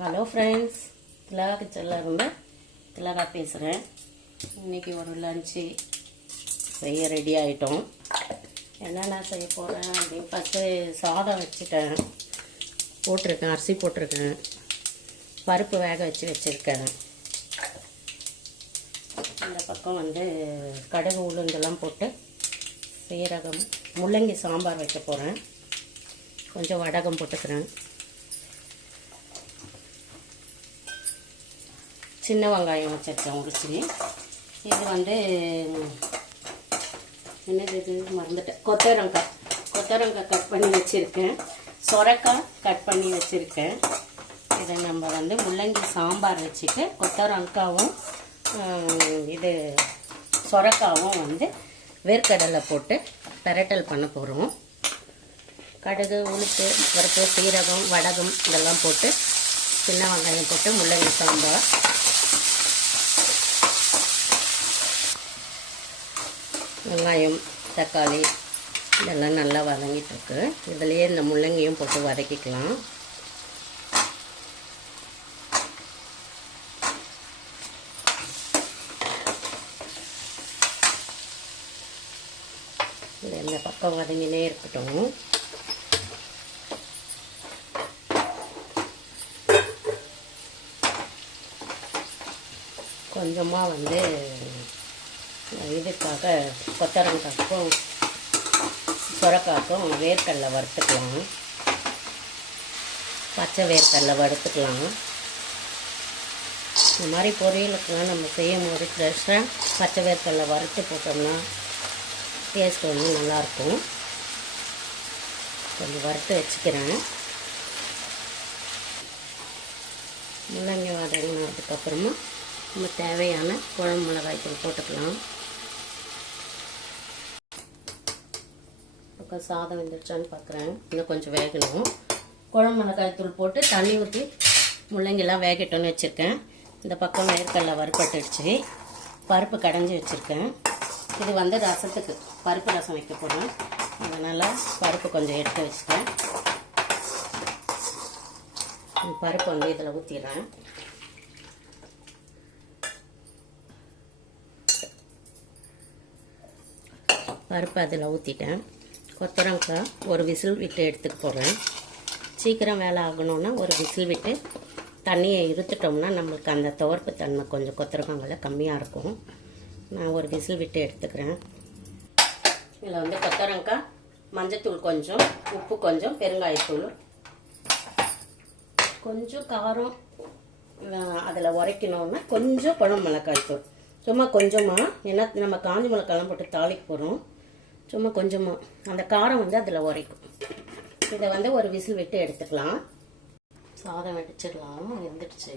Hello friends, திலகா கிச்சனில் இருந்து திலகா பேசுகிறேன். இன்றைக்கி ஒரு லஞ்சு செய்ய ரெடி ஆகிட்டோம். என்னென்ன செய்ய போகிறேன் அப்படின்னு ஃபஸ்ட்டு சாதம் வச்சுட்டேன், போட்டிருக்கேன், அரிசி போட்டிருக்கேன், பருப்பு வேக வச்சுருக்கேன். இந்த பக்கம் கடுகு உளுந்தெல்லாம் போட்டு சீரகம் முள்ளங்கி சாம்பார் வைக்க போகிறேன். கொஞ்சம் வடகம் போட்டுக்கிறேன். சின்ன வெங்காயம் வச்சுருக்கேன் உரிச்சு. இது என்னது இது மறந்துட்டேன், கொத்தரங்காய் கட் பண்ணி வச்சுருக்கேன். சொரக்காய் கட் பண்ணி வச்சுருக்கேன். இதை நம்ம முள்ளங்கி சாம்பார் வச்சுட்டு கொத்தரங்காவும் இது சொரக்காவும் வேர்க்கடலை போட்டு பெரட்டல் பண்ண போகிறோம். கடுகு உளுத்து பருப்பு சீரகம் வடகம் இதெல்லாம் போட்டு சின்ன வெங்காயம் போட்டு முள்ளங்கி சாம்பார். வெங்காயம் தக்காளி இதெல்லாம் நல்லா வதங்கிட்டுருக்கு. இதுலேயே இந்த முள்ளங்கியும் போட்டு வதக்கிக்கலாம். இது இந்த பக்கம் வதங்கினே இருக்கட்டும். கொஞ்சமாக இதுக்காக கொத்தரங்காய்க்கும் சொரக்காய்க்கும் வேர்க்கடலை வறுத்துக்கலாம். பச்சை வேர்க்கடலை வறுத்துக்கலாம். இந்த மாதிரி பொரியலுக்கெலாம் நம்ம செய்யும் போது ஃப்ரெஷ்ஷாக பச்சை வேர்க்கடலை வறுத்து போட்டோம்னா டேஸ்ட் நல்லாயிருக்கும். கொஞ்சம் வறுத்து வச்சுக்கிறேன். முள்ளங்கி வதங்கினதுக்கப்புறமா நம்ம தேவையான குழம்பு மிளகாய்த்தூள் போட்டுக்கலாம். இப்போ சாதம் வெந்துருச்சான்னு பார்க்குறேன். இன்னும் கொஞ்சம் வேகணும். குழம்பு மிளகாய்த்தூள் போட்டு தண்ணி ஊற்றி முள்ளங்கிலாம் வேகட்டோன்னு வச்சுருக்கேன். இந்த பக்கம் வேர்க்கடலை வறுப்பட்டுடுச்சு. பருப்பு கடைஞ்சி வச்சுருக்கேன். இது ரசத்துக்கு பருப்பு ரசம் வைக்க போகிறேன். அதனால் பருப்பு கொஞ்சம் எடுத்து வச்சுட்டேன். பருப்பு இதில் ஊற்றிடுறேன். பருப்பு அதில் ஊற்றிட்டேன். கொத்தரங்காய் ஒரு விசில் விட்டு எடுத்துக்க போகிறேன். சீக்கிரம் வேலை ஆகணுன்னா ஒரு விசில் விட்டு தண்ணியை இருத்துட்டோம்னா நம்மளுக்கு அந்த துவர்ப்பு தன்மை கொஞ்சம் கொத்தரங்காயில் கம்மியாக இருக்கும். நான் ஒரு விசில் விட்டு எடுத்துக்கிறேன். இதில் கொத்தரங்காய், மஞ்சத்தூள் கொஞ்சம், உப்பு கொஞ்சம், பெருங்காயத்தூள் கொஞ்சம், காரம் அதில் உரைக்கணுன்னா கொஞ்சம் குழம்பு மிளகாய்த்தூள் சும்மா கொஞ்சமாக. ஏன்னா நம்ம காஞ்சி மிளகாலாம் போட்டு தாளிக்க போகிறோம். சும்மா கொஞ்சமாக அந்த காரம் அதில் உரைக்கும். இதை ஒரு விசில் விட்டு எடுத்துக்கலாம். சாதம் வெடிச்சிடலாம். வெந்துடுச்சு.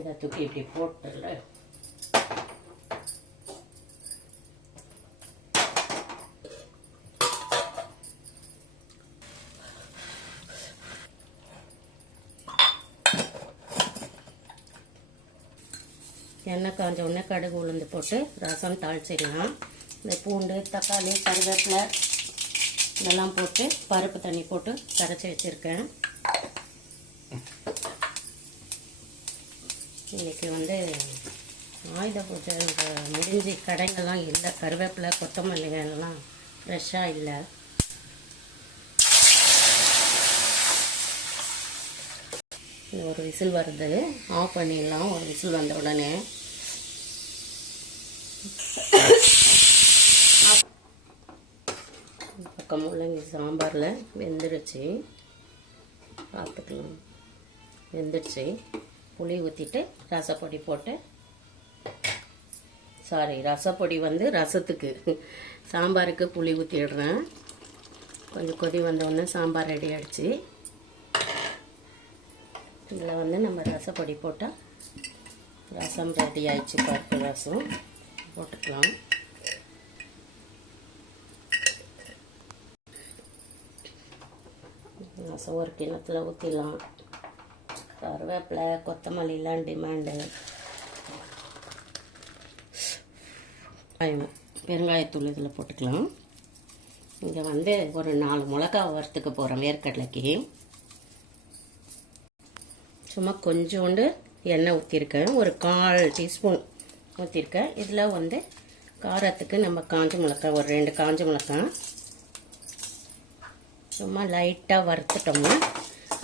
இதை தூக்கி இப்படி போட்டுல எண்ணெய் காஞ்ச உடனே கடுகு உளுந்து போட்டு ரசம் தாளிச்சிடலாம். இந்த பூண்டு தக்காளி கருவேப்பிலை இதெல்லாம் போட்டு பருப்பு தண்ணி போட்டு கரைச்சி வச்சுருக்கேன். இன்றைக்கி ஆயுத பூஜை முடிஞ்சு கடைங்கள்லாம் இல்லை. கருவேப்பிலை கொத்தமல்லி எல்லாம் ஃப்ரெஷ்ஷாக இல்லை. ஒரு விசில் வருது, ஆஃப் பண்ணிடலாம். ஒரு விசில் வந்த உடனே பக்கம் முள்ளங்கி சாம்பாரில் வெந்துடுச்சு. பார்த்துக்கலாம். வெந்துடுச்சு. புளி ஊற்றிட்டு ரசப்பொடி போட்டு ரசப்பொடி ரசத்துக்கு சாம்பாருக்கு புளி ஊற்றிடுறேன். கொஞ்சம் கொதி வந்தோடனே சாம்பார் ரெடி ஆகிடுச்சு. இதில் நம்ம ரசப்பொடி போட்டால் ரசம் ரெடி ஆயிடுச்சு. பருப்பு ரசம் போட்டுக்கலாம். ரசம் ஒரு கிணத்துல ஊற்றிடலாம். கருவேப்பிலை கொத்தமல்லிலாம் டிமாண்டு. பெருங்காயத்தூள் இதில் போட்டுக்கலாம். இங்கே ஒரு 4 மிளகா வறுத்துக்க போகிறேன் வேர்க்கடலைக்கு. சும்மா கொஞ்சோண்டு எண்ணெய் ஊற்றிருக்கேன், ஒரு 1/4 டீஸ்பூன் ஊற்றிருக்கேன். இதில் வந்து காரத்துக்கு நம்ம காஞ்ச மிளகாய், ஒரு 2 காஞ்ச மிளகாய் சும்மா லைட்டாக வறுத்துட்டோம்னா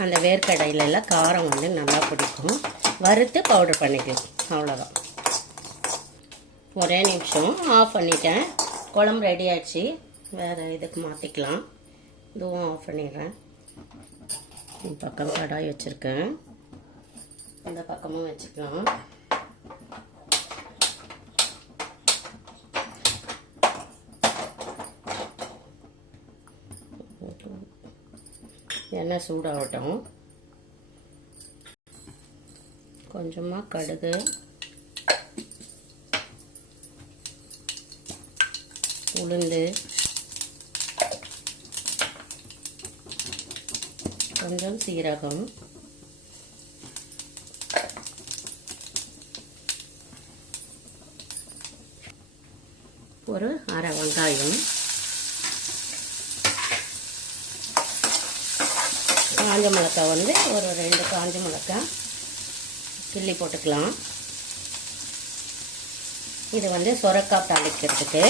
அந்த வேர்க்கடையிலெல்லாம் காரம் வந்து நல்லா பிடிக்கும். வறுத்து பவுடர் பண்ணிக்கலாம், அவ்வளோதான். ஒரே நிமிஷம் ஆஃப் பண்ணிட்டேன். குழம்பு ரெடி ஆகிடுச்சு. வேறு இதுக்கு மாற்றிக்கலாம். இதுவும் ஆஃப் பண்ணிடுறேன். இந்த பக்கம் கடாய் வச்சுருக்கேன், இந்த பக்கமும் வச்சுக்கலாம். எண்ணெய் சூடாகட்டும். கொஞ்சமாக கடுகு, உளுந்து, கொஞ்சம் சீரகம், ஒரு 1/2 வெங்காயம், காஞ்ச மிளகாய் வந்து ஒரு 2 காஞ்ச மிளகாய் கிள்ளி போட்டுக்கலாம். இது வந்து சொரக்காய் தாளிக்கிறதுக்கு.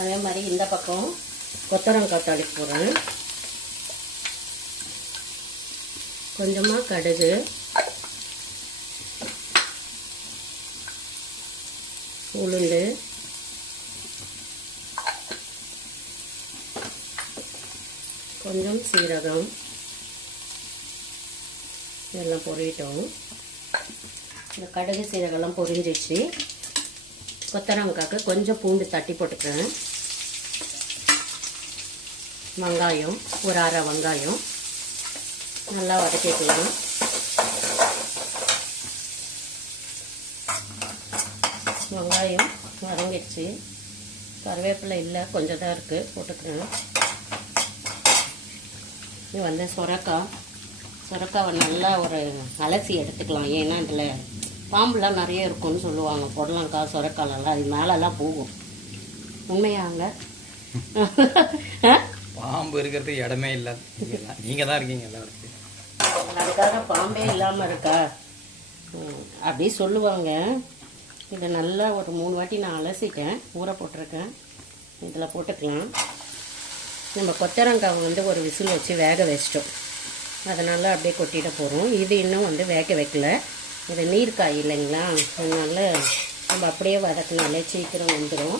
அதே மாதிரி இந்த பக்கம் கொத்தவரங்காய் தாளிக்க போகிறேன். கொஞ்சமாக கடுகு, உளுந்து, கொஞ்சம் சீரகம் இதெல்லாம் பொரியட்டும். இந்த கடுகு சீரகம்லாம் பொரிஞ்சிச்சு. கொத்தவரங்காய்க்கு கொஞ்சம் பூண்டு தட்டி போட்டுக்கிறேன். வெங்காயம், ஒரு 1/2 வெங்காயம் நல்லா வதக்கிக்கலாம். வெங்காயம் வதங்கிடுச்சு. கருவேப்பிலை இல்லை, கொஞ்சம் தான் இருக்குது, போட்டுக்கிறேன். இது வந்து சொரக்காவை நல்லா ஒரு அலசி எடுத்துக்கலாம். ஏன்னா இதில் பாம்புலாம் நிறைய இருக்கும்னு சொல்லுவாங்க. புடலங்காய், சொரக்காயெல்லாம் அது மேலெல்லாம் போகும். உண்மையாங்க? பாம்பு இருக்கிறதுக்கு இடமே இல்லை, நீங்கள் தான் இருக்கீங்க எல்லாருக்கும். அதுக்காக பாம்பே இல்லாமல் இருக்கா அப்படி சொல்லுவாங்க. இதை நல்லா ஒரு 3 வாட்டி நான் அலசிட்டேன், ஊற போட்டிருக்கேன். இதில் போட்டுக்கலாம். நம்ம கொத்தவரங்காய் வந்து ஒரு விசில் வச்சு வேக வச்சிட்டோம். அதனால் அப்படியே கொட்டிட போகிறோம். இது இன்னும் வந்து வேக வைக்கல. இது நீர்க்காய் இல்லைங்களா, அதனால் நம்ம அப்படியே வதக்கினாலே சீக்கிரம் வந்துடும்.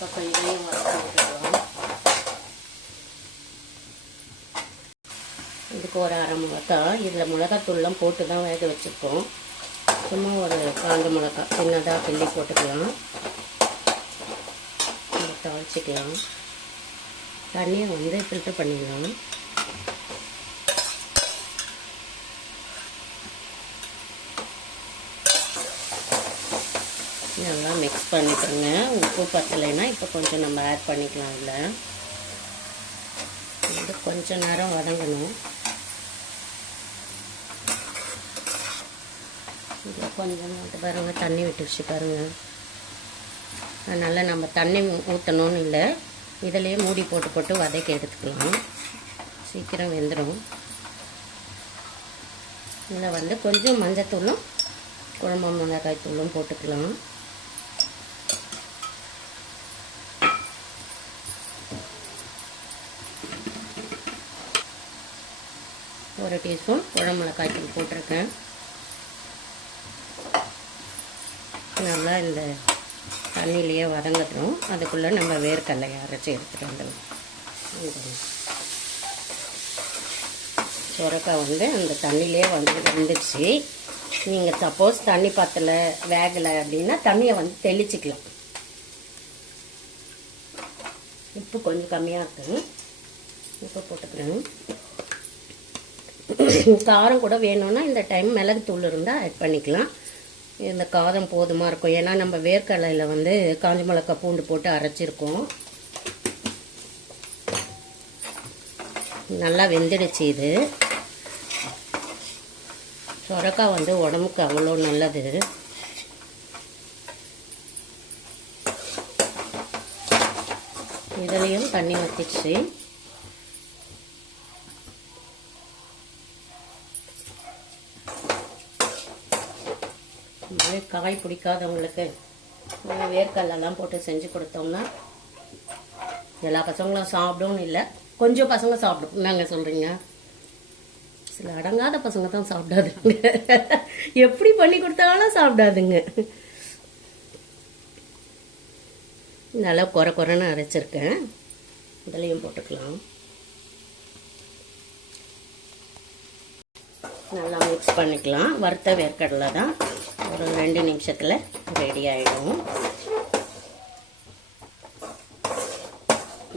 பக்கம் இதையும் வதக்கி விட்டுக்கலாம். இதுக்கு ஒரு 1/2 மிளகாய். இதில் மிளகாத்தூள்லாம் போட்டு தான் வேக வச்சுருக்கோம். சும்மா ஒரு காஞ்ச மிளகாய் சின்னதாக கிள்ளி போட்டுக்கலாம். தாளிச்சிக்கலாம். தண்ணியை வந்து ஃபில்டர் பண்ணிக்கலாம். நல்லா மிக்ஸ் பண்ணிக்கோங்க. உப்பு பத்தலைன்னா இப்போ கொஞ்சம் நம்ம ஆட் பண்ணிக்கலாம். இதில் இது கொஞ்சம் நேரம் வதங்கணும். இதில் கொஞ்சம் பாருங்கள் தண்ணி விட்டுருச்சு பாருங்கள். அதனால் நம்ம தண்ணி ஊற்றணும்னு இல்லை, இதிலேயே மூடி போட்டு வதக்கி எடுத்துக்கலாம். சீக்கிரம் வெந்துடும். இதில் வந்து கொஞ்சம் மஞ்சத்தூளும் குழம்பு மிளகாய் தூளும் போட்டுக்கலாம். ஒரு டீஸ்பூன் குழம்பு மிளகாய் தூள் போட்டிருக்கேன். நல்லா இந்த தண்ணியிலேயே வதங்கட்டும். அதுக்குள்ளே நம்ம வேர்க்கடலையை அரைச்சி எடுத்துகிட்டு வந்துடும். சொரக்காய் வந்து அந்த தண்ணியிலே வந்துடுச்சு. நீங்கள் சப்போஸ் தண்ணி பத்தலை, வேகலை அப்படின்னா தண்ணியை வந்து தெளிச்சிக்கலாம். உப்பு கொஞ்சம் கம்மியாக இருக்குது, உப்பு போட்டுக்கிறேன். காரம் கூட வேணும்னா இந்த டைம் மிளகுத்தூள் இருந்தால் ஆட் பண்ணிக்கலாம். இந்த காரம் போதுமாக இருக்கும். ஏன்னா நம்ம வேர்க்கடலையில் வந்து காஞ்ச மிளகாய் பூண்டு போட்டு அரைச்சிருக்கோம். நல்லா வெந்துடுச்சு. இது சொரக்காய் வந்து உடம்புக்கு அவ்வளோ நல்லது. இதுலேயும் தண்ணி ஊற்றிடுச்சு. இதுவே காய் பிடிக்காதவங்களுக்கு வேர்க்கடலாம் போட்டு செஞ்சு கொடுத்தோம்னா எல்லா பசங்களும் சாப்பிடும்னு இல்லை, கொஞ்சம் பசங்க சாப்பிடும். என்னங்க சொல்கிறீங்க? சில அடங்காத பசங்க தான் சாப்பிடாதுங்க. எப்படி பண்ணி கொடுத்தாலும் சாப்பிடாதுங்க. நல்லா குறைன்னு அரைச்சிருக்கேன். இதுலேயும் போட்டுக்கலாம். நல்லா மிக்ஸ் பண்ணிக்கலாம். வறுத்த வேர்க்கடலை தான் ஒரு 2 நிமிஷத்தில் ரெடி ஆகிடும்.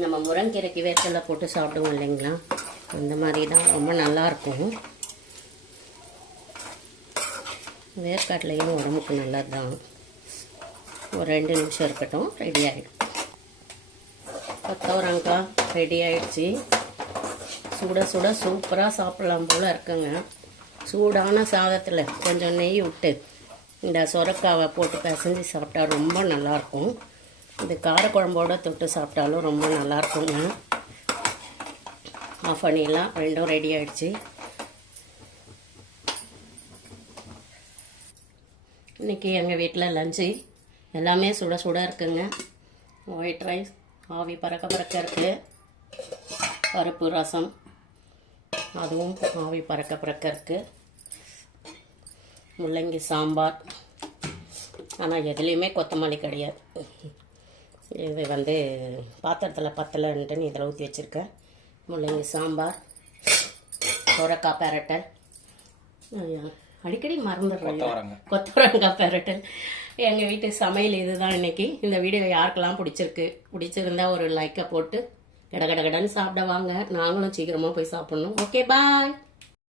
நம்ம முருங்கீரைக்கு வேர்க்கடலை போட்டு சாப்பிடுவோம் இல்லைங்களா, அந்த மாதிரி தான் ரொம்ப நல்லாயிருக்கும். வேர்க்கடலையும் உடம்புக்கு நல்லது தான். ஒரு 2 நிமிஷம் இருக்கட்டும், ரெடி ஆகிடும். கொத்தவரங்காய் ரெடி ஆகிடுச்சு. சுட சுட சூப்பராக சாப்பிட்லாம் போல் இருக்குங்க. சூடான சாதத்தில் கொஞ்சம் நெய் விட்டு இந்த சொரக்காவை போட்டு பிசைஞ்சு சாப்பிட்டா ரொம்ப நல்லாயிருக்கும். இது காரக்குழம்போட தொட்டு சாப்பிட்டாலும் ரொம்ப நல்லாயிருக்குங்க. ஆஃப் பண்ணிடலாம். ரெண்டும் ரெடி ஆகிடுச்சு. இன்றைக்கி எங்கள் வீட்டில் லஞ்சு எல்லாமே சுட சுட இருக்குங்க. ஒயிட் ரைஸ் ஆவி பறக்க இருக்குது. பருப்பு ரசம் அதுவும் ஆவி பறக்க இருக்குது. முள்ளங்கி சாம்பார். ஆனால் எதுலேயுமே கொத்தமல்லி கிடையாது. இது பாத்திரத்தில் பத்தலைன்ட்டுன்னு இதில் ஊற்றி வச்சுருக்கேன். முள்ளங்கி சாம்பார், சொரக்காய் பெரட்டல், அடிக்கடி மறந்துடுறேன், கொத்தவரங்காய் பெரட்டல். எங்கள் வீட்டு சமையல் இதுதான் இன்றைக்கி. இந்த வீடியோ யாருக்கெல்லாம் பிடிச்சிருந்தா ஒரு லைக்கை போட்டு கடகடன்னு சாப்பிட வாங்க. நாங்களும் சீக்கிரமாக போய் சாப்பிட்ணும். ஓகே, பாய்.